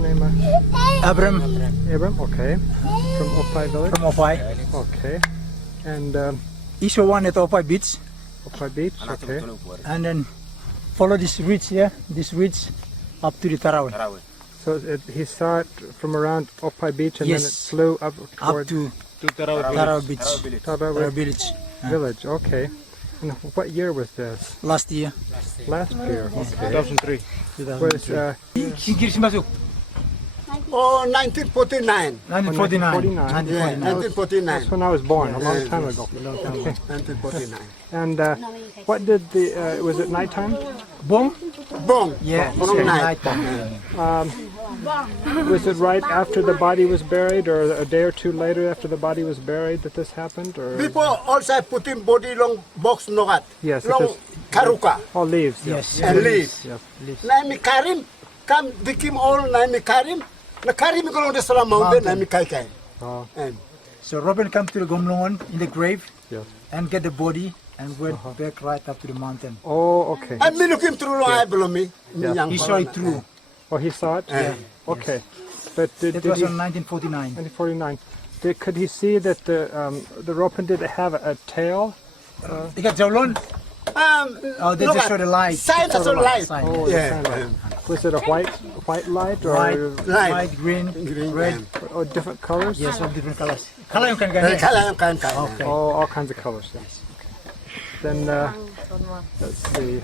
name? Abram Abram. Okay. From Umboi village. from Umboi. Okay. And Issue one at Umboi beach, Umboi beach. Okay. and then follow this ridge here, this ridge up to the Tarawe. So he saw it from around Umboi beach, and Yes. then it flew up Up toward to Tarawe Tarawe beach, Tarawe Tarawe village. village. Okay. And what year was this? Last year. Last year. Okay. 2003. Was Singkir si masuk. Oh, 1949. 1949. 1949. That's when I was born, a long time ago. 1949. And what did the was it nighttime? Bong? Bong. Yeah, Bong it's night. nighttime. Was it right after the body was buried, or a day or two later after the body was buried that this happened? Or Before also put in body long box nogat. Yes, Long because- karuka. all leaves. Yes. And leaves. Yes. Naimi Karim. Come dikim all Naimi Karim. Na Karim ko long the Salam Mountain. Naimi Kai Kai. Oh, And So Ropen come to the Gomlongon in the grave yes. and get the body and went back right up to the mountain. Oh, okay. I'm looking through long eye below me. Yeah. He saw it through. Oh, he saw it. Yeah. Okay. But did It he? was on 1949. 1949. Could he see that the Ropen did have a tail? Ikat Jawlon? Oh, they just show the light. Sign as a light. Sign. Oh, the Yeah. sign light. Was it a white light or White, Light. green, Green, red. or different colors? Yes, all different colors. Color yung kan Eh, kala yung kan. Okay. Oh, all kinds of colors. Yes. Okay. Then let's see.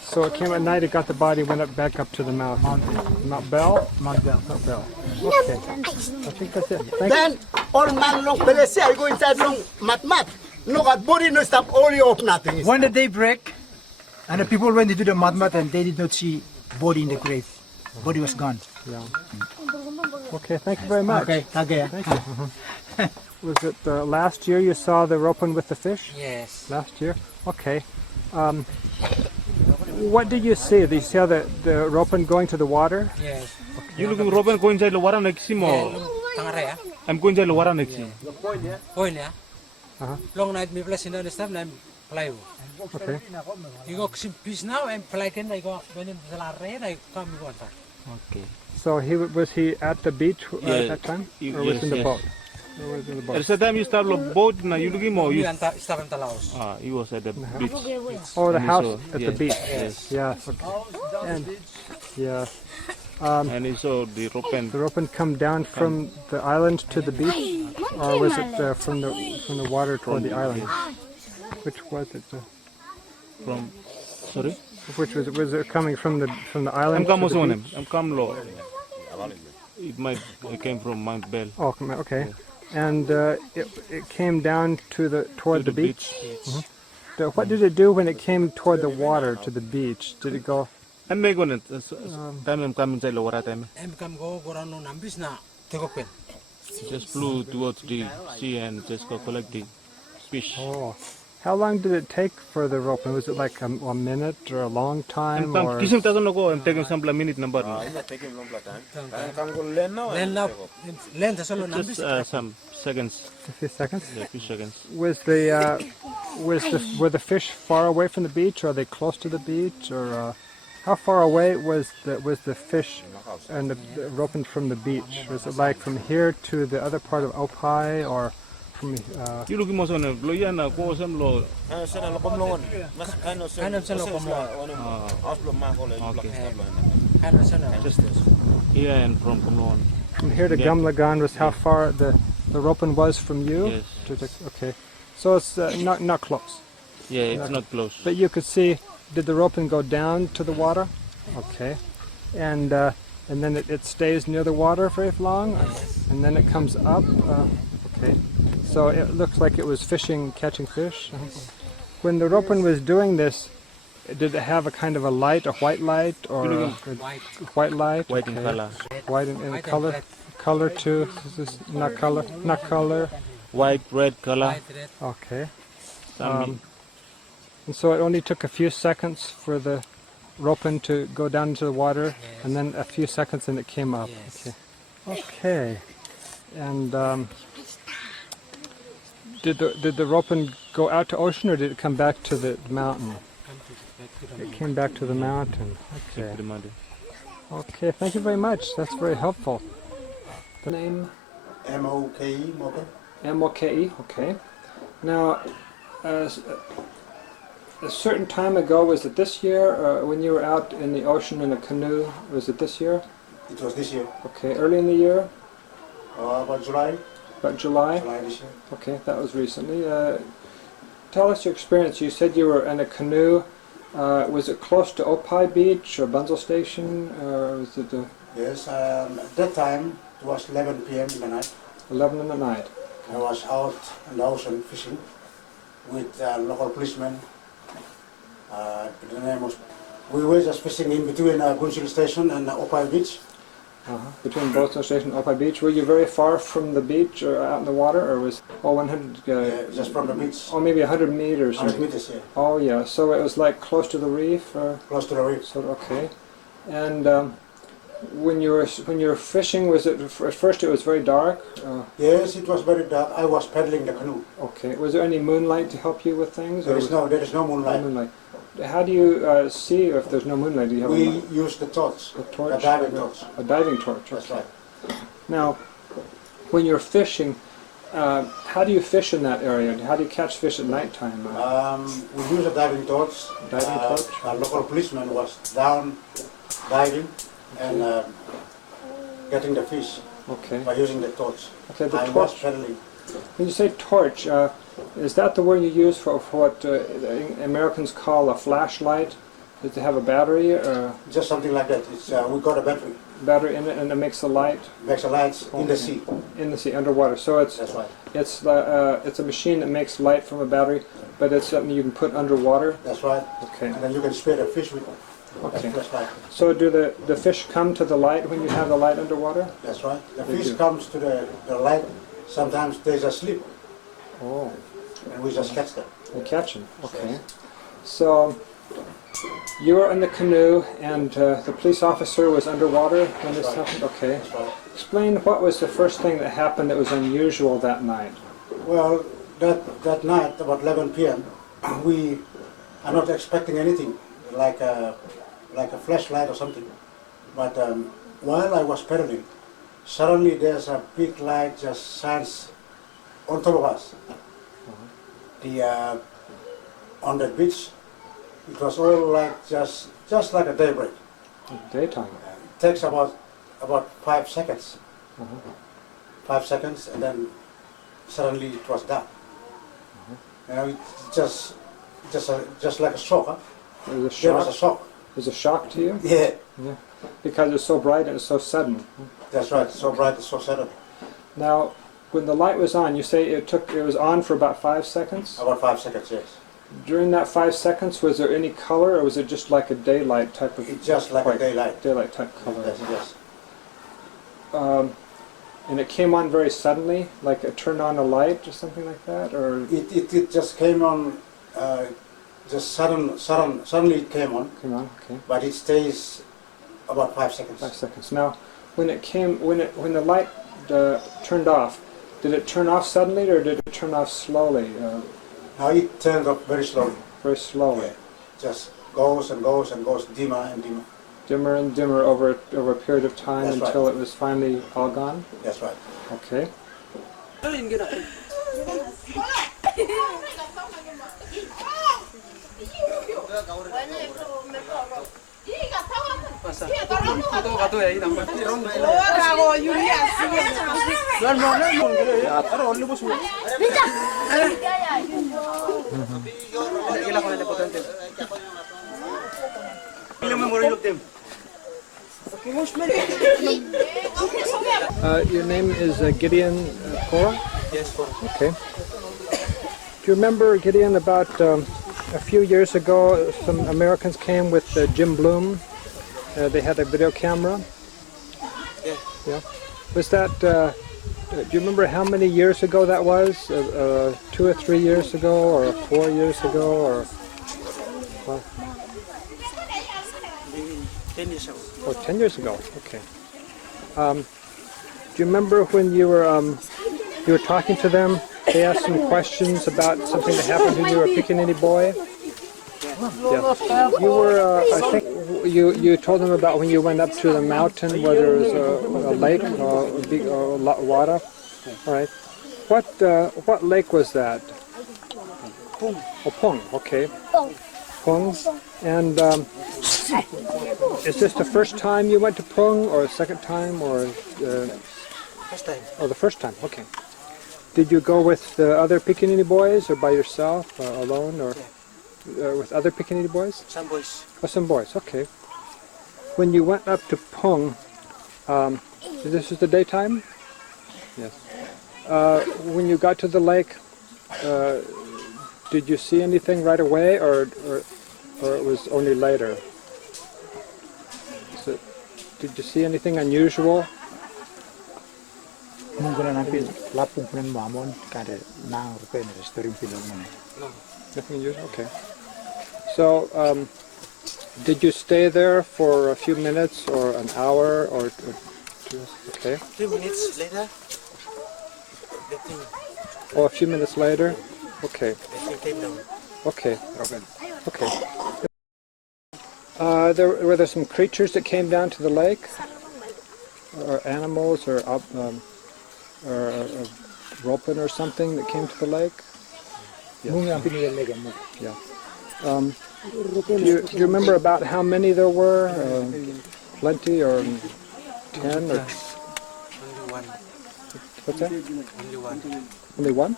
So it came at night. It got the body. Went up back up to the mountain. Mount Bell. Mount Bell. Mount Bell. Okay. I think that's it. Thank you. Then all man long pelesi. I go inside long mat. No got body no stop only of nothing. When the day break, and the people went into the mud and they did not see body in the grave. Body was gone. Yeah. Okay. Thank you very much. Okay, okay. Thank you. Was it last year you saw the Ropen with the fish? Yes. Last year? Okay. What did you see? Did you see how the Ropen going to the water? Yes. You looking Ropen go inside the water next to Tangara I'm going inside the water next to point ya. Uh-huh. Long night me place in the stuff na play. Okay. You go some piece now and play can I go when in the red I come go on. Okay. So was he at the beach at Yeah. that time? Yes, Or was in the yes. boat? Or was in the boat? At the time you start the boat now you looking more You you anta stuff in the Laos. he was at the beach. Oh, the And house so- at the yes, beach. yes. Yes. Okay. And yeah, And he saw the Ropen the Ropen come down from the island to the beach, or was it from the water toward the island? Which was it? from sorry? Which was it coming from the I'm island come to the on beach? him. I'm come low. It came from Mount Bell. Oh, okay. And it came down toward the beach. So what did it do when it came toward the water to the beach? Did it go? I'm making it. Time I'm coming inside the water time. Em come go around no nambis na tegopen. It just flew towards the sea and just go collect the fish. Oh, how long did it take for the Ropen? Was it like a minute or a long time? I'm Or kissing doesn't go. I'm taking some minute number. Then now then the solo nambis. Just some seconds. a few seconds? Yeah, few seconds. Were the fish far away from the beach, or are they close to the beach, or how far away was the fish and the Ropen from the beach? Was it like from here to the other part of Umboi, or from? You looking more on a low yana go some low. Kind of solo come Okay. kind of solo. Just here and from Komlon. From here to Yeah. Gamlagan was how far the Ropen was from you? Yes. Okay, so it's not close. Yeah, it's not close. But you could see, did the Ropen go down to the water? Okay. And then it stays near the water very long? And then it comes up? Okay. So it looks like it was catching fish. When the Ropen was doing this, did it have a kind of a light, a white light? Or a white light? White in Okay. color. White in color? Color too? This is not color? White, red color. Okay. Some And so it only took a few seconds for the Ropen to go down into the water, and then a few seconds and it came up. Yes. Okay. Okay. And did the Ropen go out to ocean, or did it come back to the mountain? It came back to the mountain. Okay. the mountain. Okay, thank you very much. That's very helpful. The name? M-O-K-E, Moke. M-O-K-E, okay. Now, a certain time ago, was it this year, when you were out in the ocean in a canoe, was it this year? It was this year. Okay, early in the year? About July. About July? July this year. Okay, that was recently. Tell us your experience. You said you were in a canoe. Was it close to Umboi Beach or Bunzel Station? Or was it Yes, at that time it was 11 p.m. in the night. 11 in the night? I was out in the ocean fishing with local policemen. The name was. We were just fishing in between Bunzel Station and Umboi Beach. Between Bunzel Station and Umboi Beach. Were you very far from the beach or out in the water, or was 100? Just from the beach. Oh, maybe 100 meters. 100 meters, yeah. Oh, yeah. So it was like close to the reef, or Close to the reef. so? Okay. And when you were fishing, was it at first it was very dark? Yes, it was very dark. I was paddling the canoe. Okay. Was there any moonlight to help you with things? There is no moonlight. Moonlight. How do you see if there's no moonlight? Do you have We use the torch, a torch? a diving torch. A diving torch. That's Okay. right. Now, when you're fishing, how do you fish in that area? How do you catch fish at nighttime? We use a diving torch. Diving torch? A local policeman was down diving and getting the fish Okay. by using the torch. Okay. The I was torch. paddling. When you say torch, is that the word you use for what Americans call a flashlight? Does it have a battery or Just something like that. It's, we got a battery, in it, and it makes a light makes a lights in the Okay. sea. in the sea underwater? So it's That's right. it's a machine that makes light from a battery, but it's something you can put underwater. That's right. Okay. And then you can spear the fish with Okay. that flashlight. So do the fish come to the light when you have the light underwater? That's right. The They fish do. comes to the light. Sometimes they just sleep, Oh, and we just catch them. you catch them. Okay. So you were in the canoe, and the police officer was underwater when this That's right. happened. Okay. That's right. Explain what was the first thing that happened that was unusual that night. Well, that night, about 11 p.m., we are not expecting anything like a flashlight or something. But while I was paddling, suddenly there's a big light just shines on top of us. On the beach, it was all like just like a daybreak. Daytime. It takes about 5 seconds. Uh-huh. 5 seconds, and then suddenly it was dark. You know, it's just like a shock. Huh? It was a There was a shock. shock. It was a shock to you Yeah, because it's so bright and it's so sudden. that's right. So bright, so sudden. Now, when the light was on, you say it was on for about 5 seconds. About 5 seconds, yes. During that 5 seconds, was there any color, or was it just like a daylight type of It's just like a white- daylight. daylight type color? Yes, yes. And it came on very suddenly, like it turned on a light or something like that, or It just came on, just suddenly it came on, came on. Okay, but it stays about 5 seconds. 5 seconds. Now, when the light turned off, did it turn off suddenly, or did it turn off slowly? Now it turns up very slowly. Very slowly, Just goes and goes and goes dimmer and dimmer. dimmer and dimmer over a period of time That's right. until it was finally all gone. That's right. Okay. Your name is Gideon Cora? Yes, Okay. Do you remember, Gideon, about a few years ago, some Americans came with Jim Bloom. They had a video camera. Yeah. Yeah. Was that? Do you remember how many years ago that was? 2 or 3 years ago, or 4 years ago, or? Well, 10 years ago. oh, 10 years ago. Okay. Do you remember when you were talking to them? They asked some questions about something that happened when you were a pickaninny boy. Yeah. You were, I think, you told them about when you went up to the mountain where there was a lake or a big water. All right. What lake was that? Pung. Oh, Pung. Okay. Pung. And is this the first time you went to Pung, or the second time, or First time. oh, the first time? Okay. Did you go with the other Pickaninny boys, or by yourself, alone, or with other Pickaninny boys? Some boys. Oh, some boys. Okay. When you went up to Pung, this is the daytime? Yes. When you got to the lake, did you see anything right away, or it was only later? Did you see anything unusual? Mungkin nampil lapung punan mamon kada nang Ropen restoring film mana. Nothing unusual. Okay. So, did you stay there for a few minutes, or an hour, or two? Okay. 3 minutes later, the thing Oh, a few minutes later. Okay. came down. Okay. Okay. Were there some creatures that came down to the lake, or animals, or Ropen or something that came to the lake? Mungkin nampil ni lega mu. Yeah. Do you remember about how many there were? Plenty, or 10, or Only one. what's that? Only one. Only one?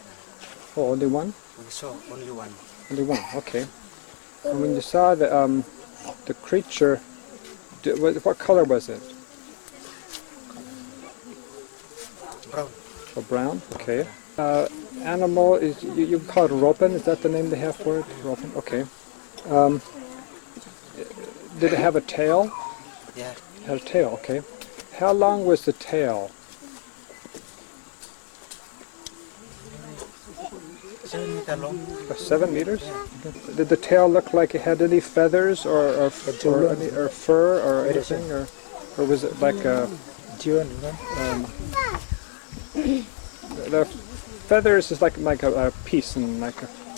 Oh, only one? We saw only one. Only one. Okay. And when you saw the creature, what color was it? Brown. Oh, brown. Okay. Animal is you call it Ropen? Is that the name they have for it? Ropen. Okay. Did it have a tail? Yeah. It had a tail. Okay. How long was the tail? 7 meters long. 7 meters? Okay. Did the tail look like it had any feathers, or fur, or anything, or was it like a? The feathers is like a piece, and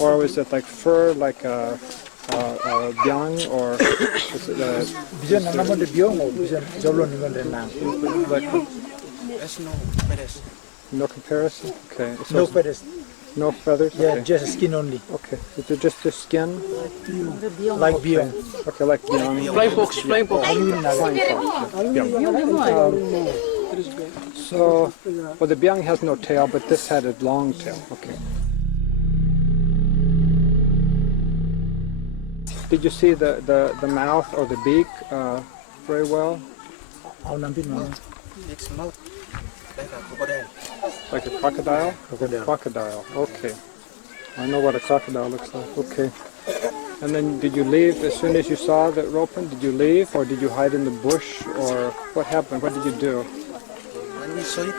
or was it like fur, like a biang, or is it a? Bisa nama de biong o bisa jolon dengan renang. There's no feathers. No comparison. Okay. So No it's feathers. no feathers. Yeah, Okay. just skin only. Okay. Is it just the skin? Like biong. Okay, like biang. Flying fox, flying fox. So, well, the biang has no tail, but this had a long tail. Okay. Did you see the mouth or the beak very well? Aku nampil mana? Its mouth like a crocodile. Like a crocodile? Crocodile. Crocodile. Okay. I know what a crocodile looks like. Okay. And then did you leave as soon as you saw the Ropen? Did you leave, or did you hide in the bush, or what happened? What did you do? When we saw it,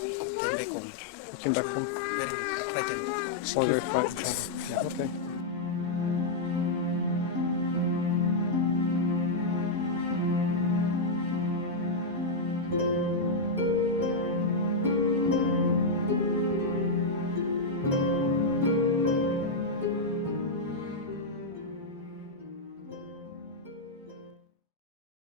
came back home. You came back home? Very frightened. Oh, very frightened. Yeah, okay.